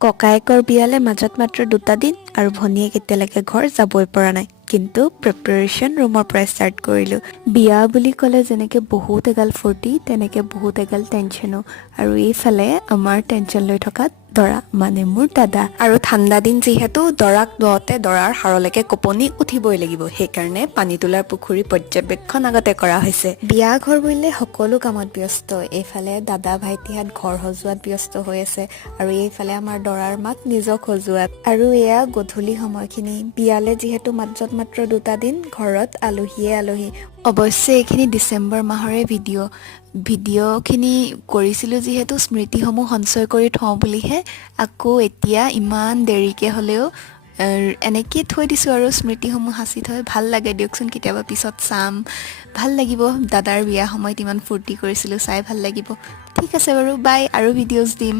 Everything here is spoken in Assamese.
ককায়েকৰ বিয়ালে মাজত মাত্ৰ 2টা দিন আৰু ভনীয়েক এতিয়ালৈকে ঘৰ যাবই পৰা নাই কিন্তু প্ৰিপাৰেশ্যন ৰুমৰ পৰা ষ্টাৰ্ট কৰিলোঁ বিয়া বুলি ক'লে যেনেকে বহুত এগাল ফূৰ্তি তেনেকে বহুত এগাল টেনশ্যনো আৰু এইফালে আমাৰ টেনশ্যন লৈ থকা দৰা মানে মোৰ দাদা আৰু ঠাণ্ডা দিন যিহেতু দৰাক দুৱাওঁতে দৰাৰ হাড়লৈকে কঁপনি উঠিবই লাগিব সেইকাৰণে পানী তোলাৰ পুখুৰী পৰ্যবেক্ষণ আগতে কৰা হৈছে বিয়া ঘৰ বুলিলে সকলো কামত ব্যস্ত এইফালে দাদা ভাইটিহঁত ঘৰ সজোৱাত ব্যস্ত হৈ আছে আৰু এইফালে আমাৰ দৰাৰ মাক নিজক সজোৱাত আৰু এয়া গধূলি সময়খিনি বিয়ালে যিহেতু মাজত মাত্ৰ 2টা দিন ঘৰত আলহীয়ে আলহী অৱশ্যে এইখিনি ডিচেম্বৰ মাহৰে ভিডিঅ'খিনি কৰিছিলোঁ যিহেতু স্মৃতিসমূহ সঞ্চয় কৰি থওঁ বুলিহে আকৌ এতিয়া ইমান দেৰিকৈ হ'লেও এনেকৈ থৈ দিছোঁ আৰু স্মৃতিসমূহ সাঁচি থৈ ভাল লাগে দিয়কচোন কেতিয়াবা পিছত চাম ভাল লাগিব দাদাৰ বিয়া সময়ত ইমান ফূৰ্তি কৰিছিলোঁ চাই ভাল লাগিব ঠিক আছে বাৰু বাই আৰু ভিডিঅ'জ দিম